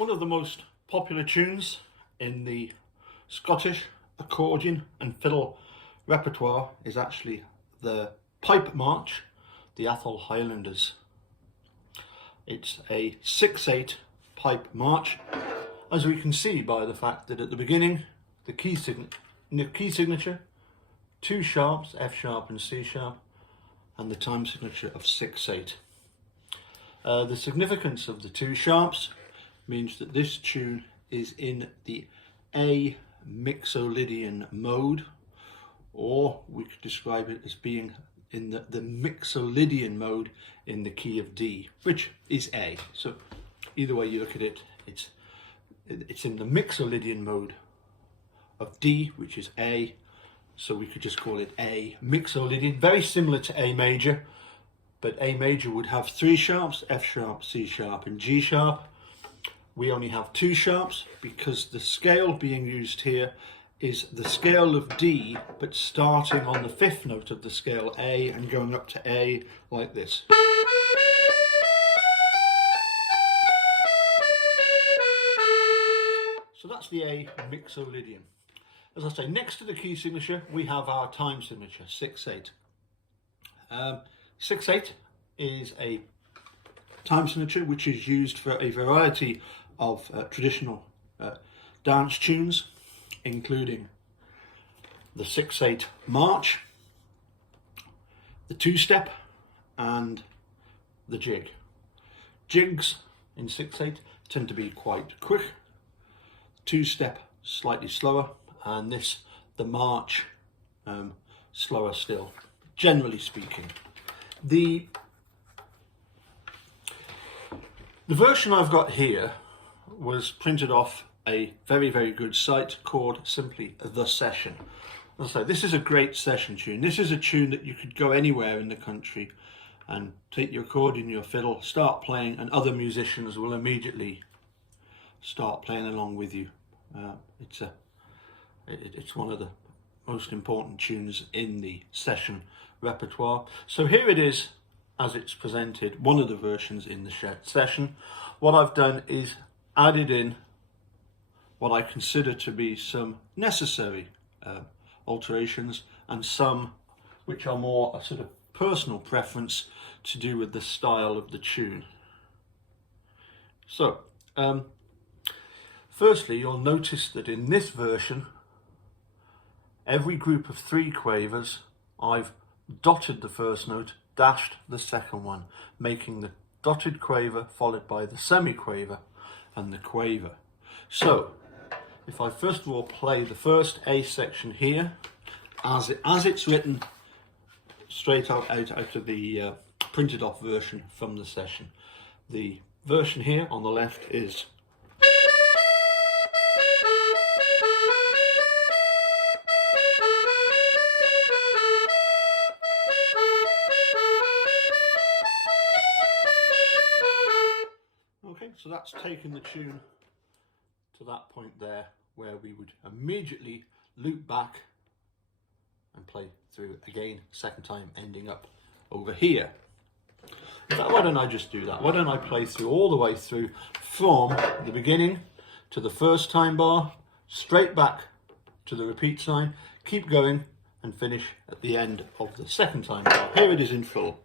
One of the most popular tunes in the Scottish accordion and fiddle repertoire is actually the pipe march, the Atholl Highlanders. It's a 6/8 pipe march, as we can see by the fact that at the beginning, the key signature, 2 sharps, F sharp and C sharp, and the time signature of 6/8. The significance of the 2 sharps means that this tune is in the A mixolydian mode, or we could describe it as being in the mixolydian mode in the key of D, which is A. So either way you look at it, it's in the mixolydian mode of D, which is A, so we could just call it A mixolydian, very similar to A major, but A major would have 3 sharps, F sharp, C sharp and G sharp. We only have 2 sharps because the scale being used here is the scale of D, but starting on the 5th note of the scale A and going up to A like this. So that's the A mixolydian. As I say, next to the key signature, we have our time signature, 6/8. 6/8 is a time signature which is used for a variety of traditional dance tunes, including the 6/8 march, the 2-step and the jig. Jigs in 6/8 tend to be quite quick, 2-step slightly slower, and the march, slower still, generally speaking. The version I've got here was printed off a very, very good site called simply The Session. As I say, this is a great session tune. This is a tune that you could go anywhere in the country and take your accordion, your fiddle, start playing, and other musicians will immediately start playing along with you. It's one of the most important tunes in the session repertoire. So here it is as it's presented, one of the versions in the session. What I've done is added in what I consider to be some necessary alterations, and some which are more a sort of personal preference to do with the style of the tune. So firstly, you'll notice that in this version, every group of 3 quavers, I've dotted the first note, dashed the second one, making the dotted quaver followed by the semiquaver and the quaver. So if I first of all play the first A section here, as it's written straight out of the printed off version from the session. The version here on the left is okay, so that's taken the tune to that point there where we would immediately loop back and play through again, second time, ending up over here. In fact, why don't I just do that? Why don't I play through all the way through from the beginning to the first time bar, straight back to the repeat sign, keep going and finish at the end of the second time bar. Here it is in full.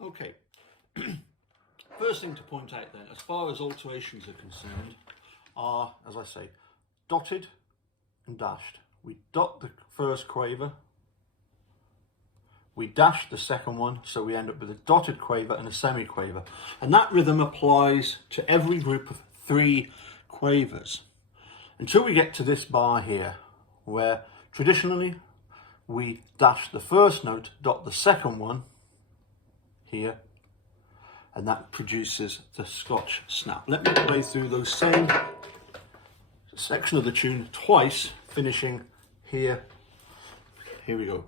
Okay, first thing to point out then, as far as alterations are concerned, are, as I say, dotted and dashed. We dot the first quaver, we dash the second one, so we end up with a dotted quaver and a semiquaver. And that rhythm applies to every group of 3 quavers, until we get to this bar here, where traditionally we dash the first note, dot the second one, here, and that produces the Scotch snap. Let me play through those same section of the tune twice, finishing here. Here we go.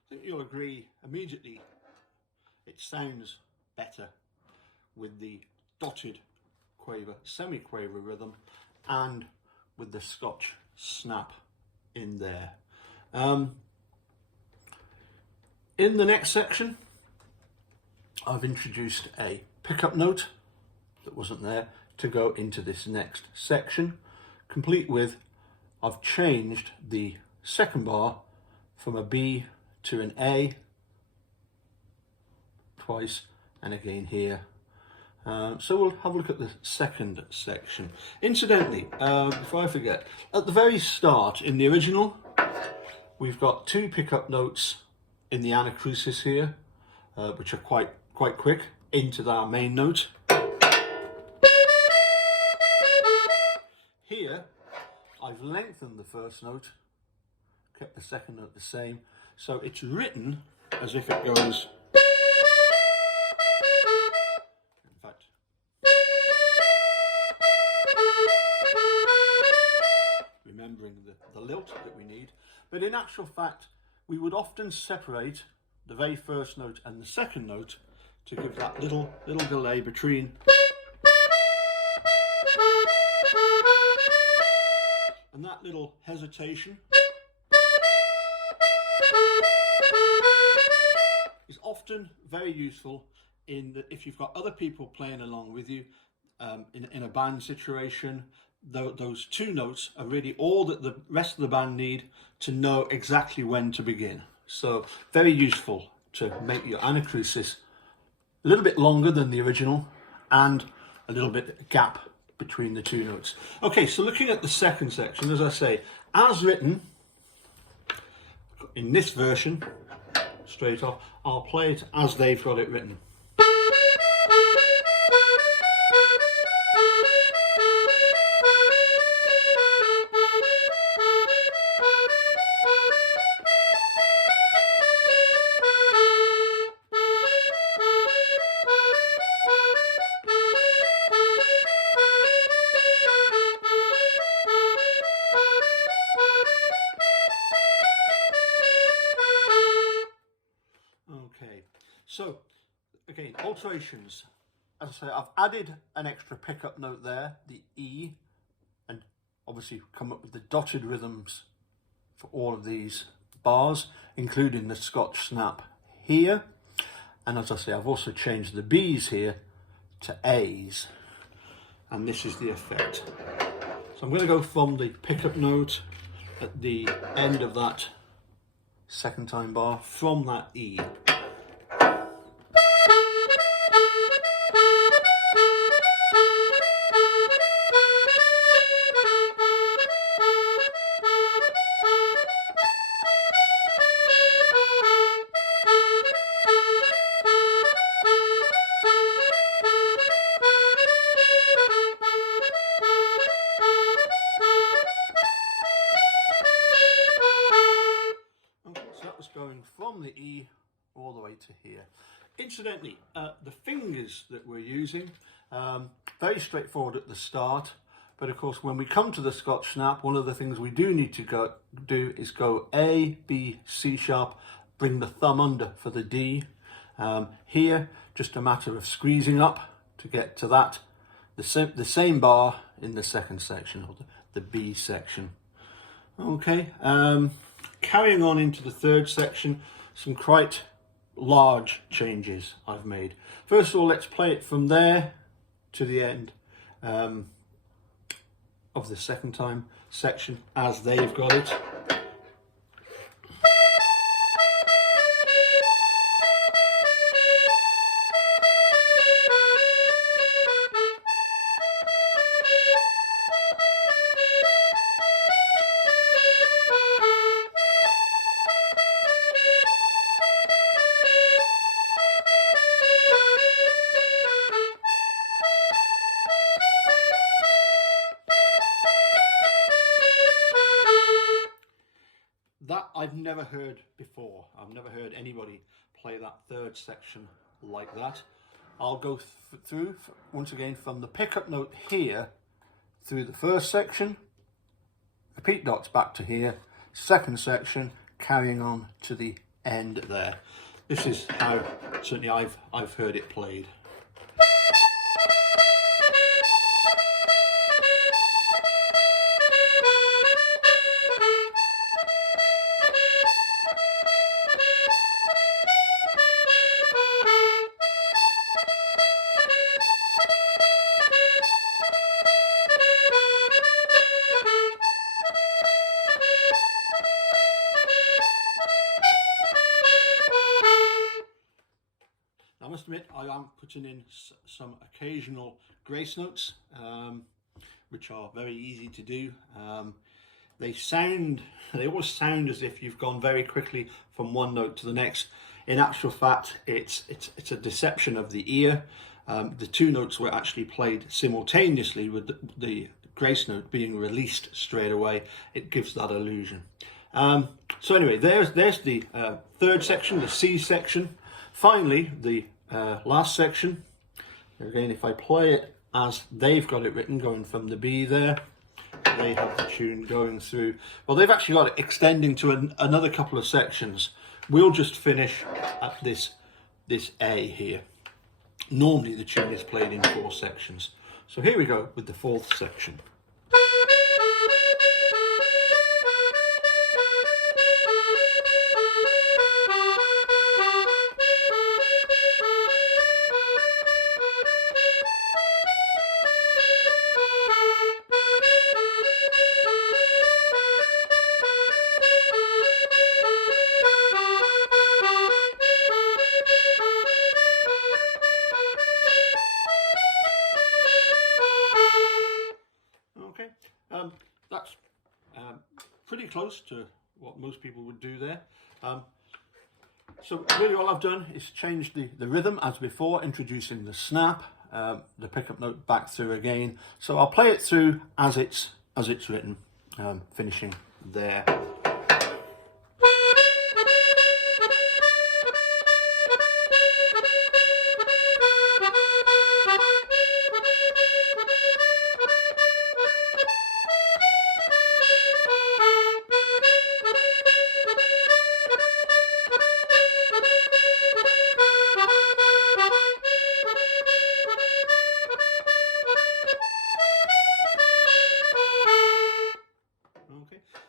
I think you'll agree immediately it sounds better with the dotted quaver, semi-quaver rhythm, and with the Scotch snap in there. In the next section, I've introduced a pickup note that wasn't there to go into this next section, complete with I've changed the second bar from a B to an A twice, and again here. So we'll have a look at the second section. Incidentally, before I forget, at the very start in the original, we've got two pickup notes in the anacrusis here, which are quite quick into our main note. Here, I've lengthened the first note, kept the second note the same, so it's written as if it goes. In fact, remembering the lilt that we need, but in actual fact, we would often separate the very first note and the second note to give that little delay between. And that little hesitation is often very useful if you've got other people playing along with you in a band situation. Those two notes are really all that the rest of the band need to know exactly when to begin. So very useful to make your anacrusis a little bit longer than the original and a little bit gap between the two notes. Okay, so looking at the second section, as I say, as written in this version, straight off, I'll play it as they've got it written. Okay, so again, alterations. As I say, I've added an extra pickup note there, the E, and obviously come up with the dotted rhythms for all of these bars, including the Scotch snap here. And as I say, I've also changed the B's here to A's, and this is the effect. So I'm going to go from the pickup note at the end of that second time bar, from that E. Going from the E all the way to here. Incidentally, the fingers that we're using, very straightforward at the start, but of course when we come to the Scotch snap, one of the things we do need to do is go A, B, C sharp, bring the thumb under for the D. Here, just a matter of squeezing up to get to that, the same bar in the second section, or the B section. Okay, carrying on into the third section, some quite large changes I've made. First of all, let's play it from there to the end of the second time section as they've got it. I've never heard before. I've never heard anybody play that third section like that. I'll go through once again from the pickup note here through the first section, repeat dots back to here, second section, carrying on to the end there. This is how certainly I've heard it played. I must admit, I am putting in some occasional grace notes, which are very easy to do. They always sound as if you've gone very quickly from one note to the next. In actual fact, it's a deception of the ear. The two notes were actually played simultaneously with the grace note being released straight away. It gives that illusion. So anyway, there's the third section, the C section. Finally, the last section. Again, if I play it as they've got it written, going from the B there, they have the tune going through. Well, they've actually got it extending to another couple of sections. We'll just finish at this A here. Normally the tune is played in 4 sections. So here we go with the 4th section. That's pretty close to what most people would do there. So really all I've done is change the rhythm as before, introducing the snap, the pickup note back through again. So I'll play it through as it's written, finishing there.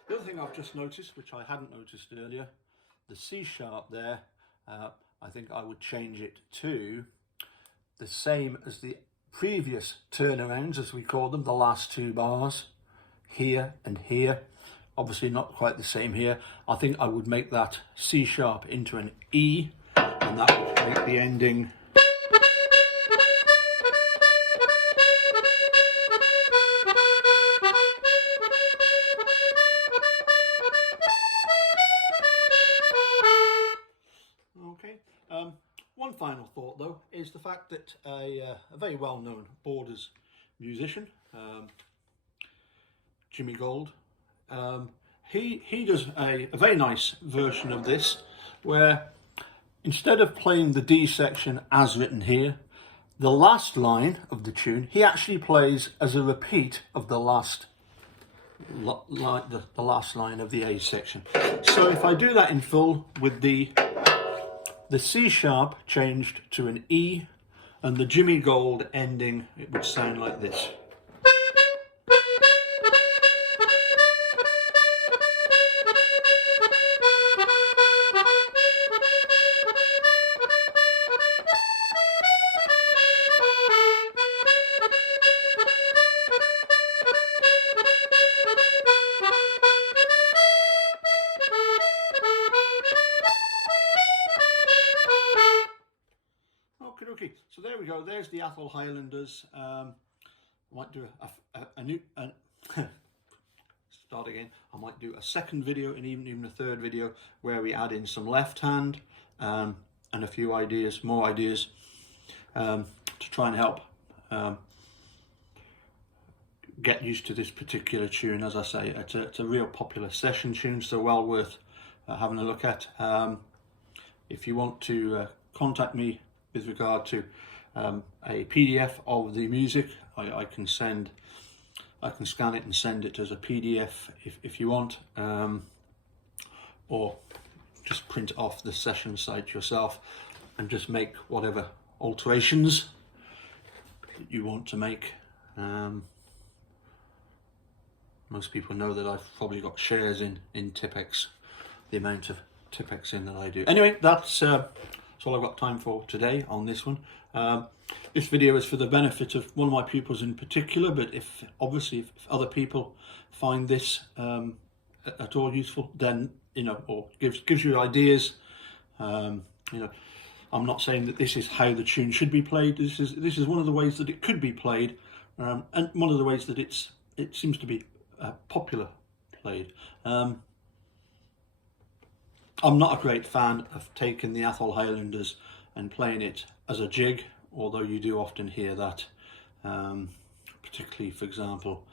The other thing I've just noticed, which I hadn't noticed earlier, the C sharp there, I think I would change it to the same as the previous turnarounds, as we call them, the last 2 bars, here and here. Obviously not quite the same here. I think I would make that C sharp into an E, and that would make the ending. One final thought though is the fact that a very well-known Borders musician, Jimmy Gold, he does a very nice version of this, where instead of playing the D section as written here, the last line of the tune he actually plays as a repeat of the last line of the A section. So if I do that in full with the C sharp changed to an E, and the Jimmy Gold ending, it would sound like this. Okay, so there we go. There's the Atholl Highlanders. I might do a new start again. I might do a second video and even a third video where we add in some left hand and a few ideas, more ideas, to try and help get used to this particular tune. As I say, it's a real popular session tune, so well worth having a look at. If you want to contact me with regard to a PDF of the music, I can scan it and send it as a PDF if you want, or just print off the session site yourself and just make whatever alterations that you want to make. Most people know that I've probably got shares in Tipex, the amount of Tipex in that I do. Anyway, that's all I've got time for today on this one. This video is for the benefit of one of my pupils in particular, but if other people find this at all useful, then or gives you ideas, I'm not saying that this is how the tune should be played. This is one of the ways that it could be played, and one of the ways that it seems to be popular played. I'm not a great fan of taking the Atholl Highlanders and playing it as a jig, although you do often hear that, particularly, for example,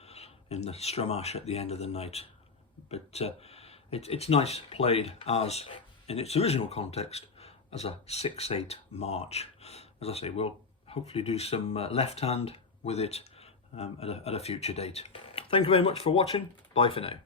in the Strumash at the end of the night. But it's nice played as, in its original context, as a 6/8 march. As I say, we'll hopefully do some left hand with it at a future date. Thank you very much for watching. Bye for now.